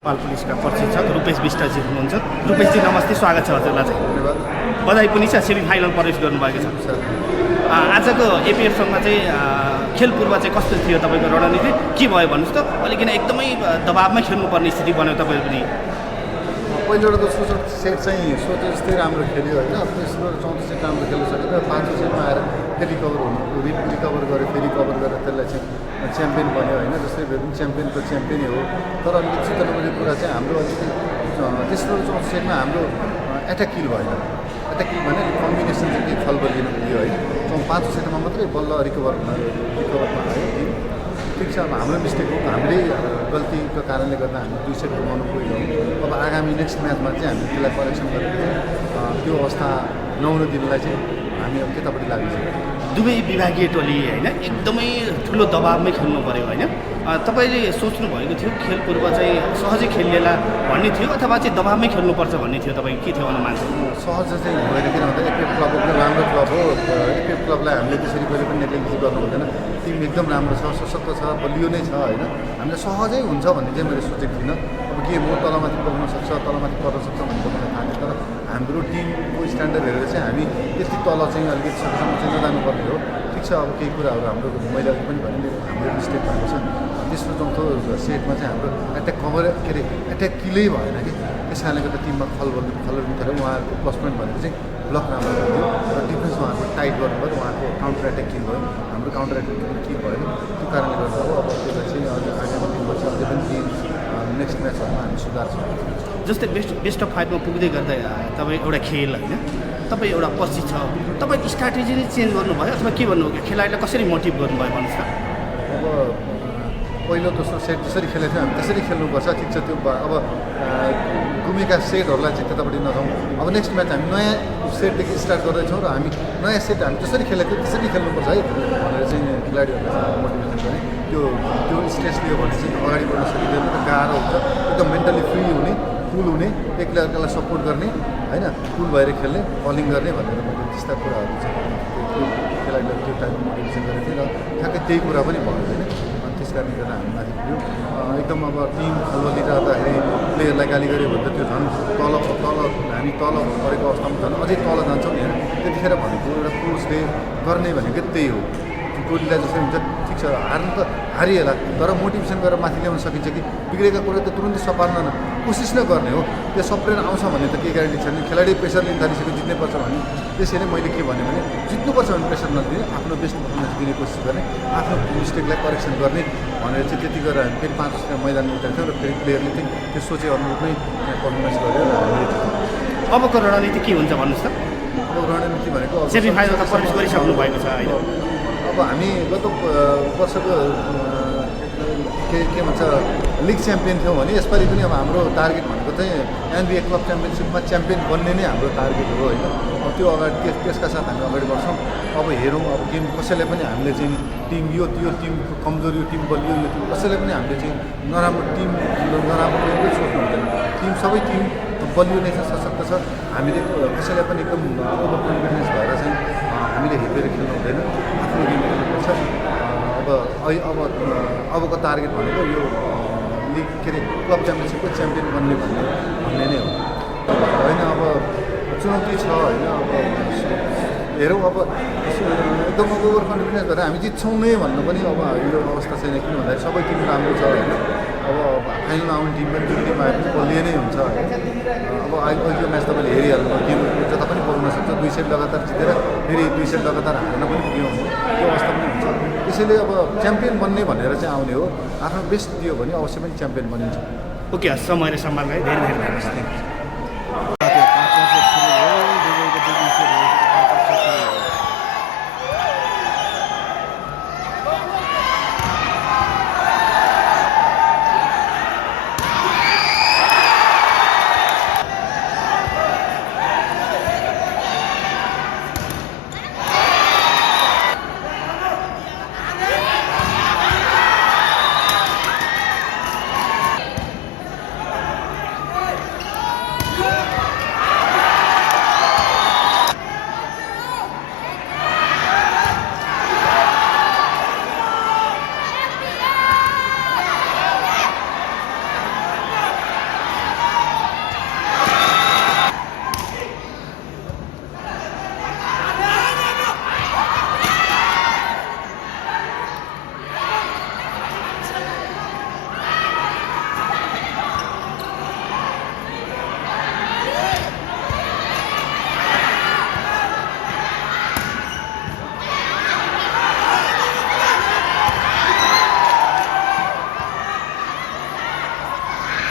नेपाल पुलिसका प्रशिक्षक रूपेश विष्टजी हुनुहुन्छ। रूपेशजी नमस्ते, स्वागत छ हजुरलाई चाहिँ। धन्यवाद। बधाई पनि छ, सेमी फाइनल प्रवेश गर्नुभएको छ। आजको एपिएफसँग चाहिँ खेल पूर्व चाहिँ कस्तो थियो तपाईँको रणनीति, के भयो भन्नुहोस् त? अलिकन एकदमै दबावमै खेल्नुपर्ने स्थिति बन्यो तपाईँहरू पनि। पहिलो र दोस्रो सेट चाहिँ सोचे जस्तै राम्रो खेल्यो होइन। तेस्रो र चौथो सेट राम्रो खेल्न सकेन। पाँचौँ सेटमा आएर फेरि रिकभर गऱ्यो, फेरि कभर गरेर त्यसलाई चाहिँ च्याम्पियन बन्यो होइन। जस्तै भए पनि च्याम्पियन त च्याम्पियनै हो। तर अलिकति चित्त नबुझेको कुरा चाहिँ हाम्रो अलिकति तेस्रो र चौथो सेटमा हाम्रो एट्याक किल भएन। एट्याक किल भने कम्बिनेसन चाहिँ केही छलबल लियो होइन। पाँचौँ सेटमा मात्रै बल्ल रिकभरमा आयो। ठिक छ, अब हाम्रो मिस्टेक हो, हाम्रै गल्तीको कारणले गर्दा हामी 2 सेट गुमाउनु पुग्यौँ। अब आगामी नेक्स्ट म्याचमा चाहिँ हामी त्यसलाई करेक्सन गरेर त्यो अवस्था नहुन दिनलाई चाहिँ हामी अब त्यतापट्टि लाग्नेछौँ। दुवै विभागीय टोली होइन, एकदमै ठुलो दबावमै खेल्नु पऱ्यो होइन। तपाईँले सोच्नु भएको थियो खेल पूर्व चाहिँ सहजै खेलिएला भन्ने थियो, अथवा चाहिँ दबावमै खेल्नुपर्छ भन्ने थियो? तपाईँ के थियो भन्न मान्छ? सहज चाहिँ हुँदैन, किन भन्दा एपिएफ क्लब एकदम राम्रो क्लब हो। एपिएफ क्लबलाई हामीले त्यसरी कहिले पनि नेग्लेक्ट गर्नु हुँदैन। टिम एकदम राम्रो छ, सशक्त छ, बलियो नै छ होइन। हामीले सहजै हुन्छ भन्ने चाहिँ मैले सोचेको थिइनँ। अब के म तलमाथि पुग्न सक्छ, तलमाथि पर्न सक्छ भन्ने त मलाई थाहा छैन। तर हाम्रो टिमको स्ट्यान्डर्ड हेरेर चाहिँ हामी त्यति तल चाहिँ अलिकति सकेसम्म चाहिँ नजानुपर्ने हो। ठिक छ, अब केही कुराहरू हाम्रो मैले अघि पनि भने हाम्रो मिस्टेक भएको छ। तेस्रो चौथो सेटमा चाहिँ हाम्रो एट्याक किलै भएन कि, त्यस कारणले गर्दा टिममा खलबल थाल्यो। उहाँहरूको प्लस पोइन्ट भनेको चाहिँ ब्लक राम्रो भयो र डिफेन्स उहाँको टाइट गर्नुभयो। उहाँको काउन्टर एट्याक किल भयो, हाम्रो काउन्टर एट्याक किल भयो। त्यो कारणले गर्दा अब त्यसलाई चाहिँ अझ आगामी दिनपछि अझै पनि टिम नेक्स्ट म्याचहरूमा हामी सुधार छ। जस्तै बेस्ट अफ 5मा पुग्दै गर्दा तपाईँ एउटा खेल होइन, तपाईँ एउटा पछि छ, तपाईँको स्ट्राटेजी नै चेन्ज गर्नुभयो अथवा के भन्नुभयो? खेलाडीलाई कसरी मोटिभ गर्नुभयो भन्नुहोस् त? अब पहिलो दोस्रो सेट जसरी खेलेको थियो हामी त्यसरी खेल्नुपर्छ। ठिक छ, त्यो अब गुमेका सेटहरूलाई चाहिँ त्यतापट्टि नजाउँ। अब नेक्स्ट म्याच हामी नयाँ सेटदेखि स्टार्ट गर्दैछौँ र हामी नयाँ सेट हामी जसरी खेलेको थियो त्यसरी खेल्नुपर्छ है भनेर चाहिँ खेलाडीहरूलाई मोटिभेसन गर्ने। त्यो स्ट्रेस लियो भने चाहिँ अगाडि बढ्न सकिँदैन, गाह्रो हुन्छ। एकदम मेन्टली फ्री हुने, कुल हुने, एकले अर्कालाई सपोर्ट गर्ने होइन, कुल भएर खेल्ने, बलिङ गर्ने भनेर मैले त्यस्ता कुराहरू चाहिँ त्यो खेलाडीलाई त्यो टाइममा मोटिभेसन गरेको थिएँ र ठ्याक्कै त्यही कुरा पनि भयो होइन। अनि त्यस कारणले गर्दा हामी माथि पुग्यो। एकदम अब टिम खलबलिरहँदाखेरि प्लेयरलाई गाली गऱ्यो भने त त्यो झन् हामी तल परेको अवस्थामा झन् अझै तल जान्छौँ नि होइन। त्यतिखेर भनेको एउटा कोचले गर्ने भनेको त्यही हो। टोलीलाई जसरी हुन्छ ठिक छ, हार्नु त हारिएला, तर मोटिभेसन गरेर माथि ल्याउन सकिन्छ कि बिग्रेका कुरा त तुरुन्तै सपार्न कोसिस नै गर्ने हो। त्यो सप्रेर आउँछ भने त केही ग्यारेन्टी छैन। खेलाडी प्रेसर लिन थालिसक्यो, जित्नैपर्छ भने। त्यसैले मैले के भने जित्नुपर्छ भने प्रेसर नदिने, आफ्नो बेस्ट पर्फर्मेन्स दिने कोसिस गर्ने, आफ्नो मिस्टेकलाई करेक्सन गर्ने भनेर चाहिँ त्यति गरेर हामी फेरि 5 मैदानमा उतार्थ्यौँ र फेरि प्लेयरले चाहिँ त्यो सोचे अनुरूप नै पर्फर्मेन्स गर्यो र हामीले अबको रणनीति के हुन्छ भन्नुहोस् त? अब रणनीति भनेको सेमी फाइनलमा प्रवेश गरिसक्नु भएको छ होइन। अब हामी गत वर्षको के भन्छ लिग च्याम्पियन थियौँ भने यसपालि पनि अब हाम्रो टार्गेट भनेको चाहिँ एनबिए क्लब च्याम्पियनसिपमा च्याम्पियन बन्ने नै हाम्रो टार्गेट हो होइन। अब त्यो अगाडि त्यसका साथ हामी अगाडि बढ्छौँ। अब हेरौँ, अब गेम कसैलाई पनि हामीले चाहिँ टिम यो टिम कमजोर, यो टिम बलियो, यो टिम कसैलाई पनि हामीले चाहिँ नराम्रो गेमकै सोच्नु हुँदैन। सबै टिम बलियो नै छ, सशक्त छ। हामीले कसैलाई पनि एकदम ओभर कन्फिडेन्स भएर चाहिँ हामीले हेपेर खेल्नु हुँदैन, आफ्नो गेम खेल्नुपर्छ। अबको टार्गेट भनेको यो लिग क्लब च्याम्पियनसिपको च्याम्पियन बन्ने भन्ने नै हो होइन। अब चुनौती छ होइन। अब हेरौँ, अब एकदम ओभर कन्फिडेन्स भएर हामी जित्छौँ नै भन्नु पनि अब यो अवस्था छैन। किन भन्दाखेरि सबै टिम राम्रो छ होइन। अब फाइनलमा आउने टिम पनि जुन टिम आए पनि बलियो नै हुन्छ होइन। अब अहिलेको म्याच तपाईँले हेरिहाल्नु, गेम जता पनि पुग्न सक्छ। 2 सेट लगातार जितेर फेरि 2 सेट लगातार हार्न पनि पुग्यौँ भने त्यो अवस्था पनि हुन्छ। त्यसैले अब च्याम्पियन बन्ने भनेर चाहिँ आउने हो। आफ्नो बेस्ट दियो भने अवश्य पनि च्याम्पियन बनिन्छ। ओके, समय र सम्मानलाई धेरै धेरै धन्यवाद।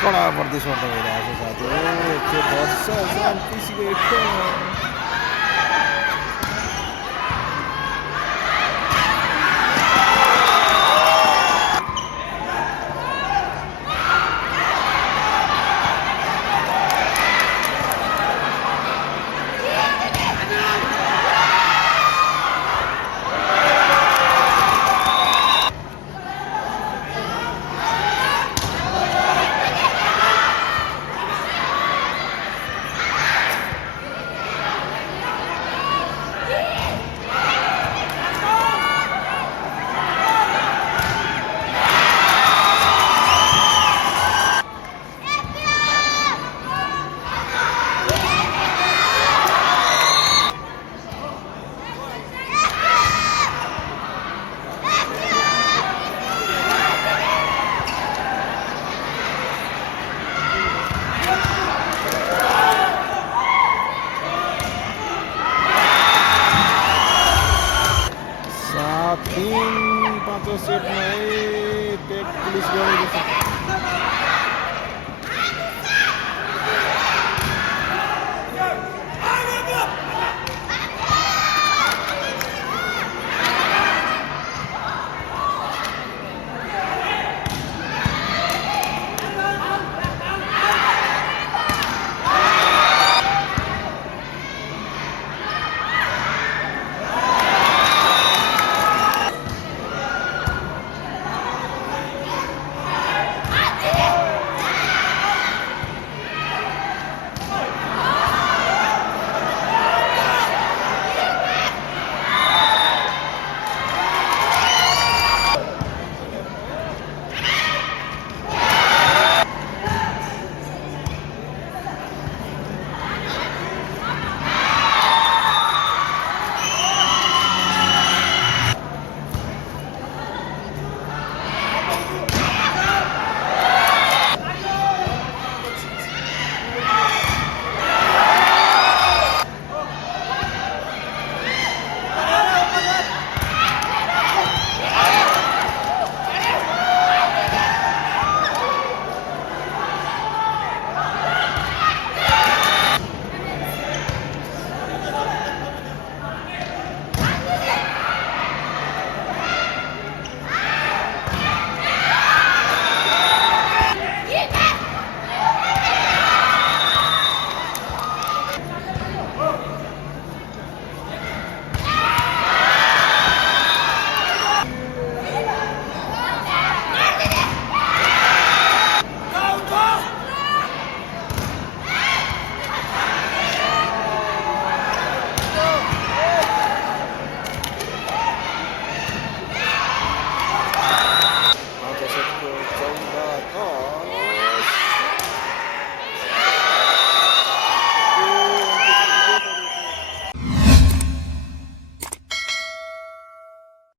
कडा प्रतिस्पर्धा भइरहेको छ साथी त्यो वर्ष पिसीको एक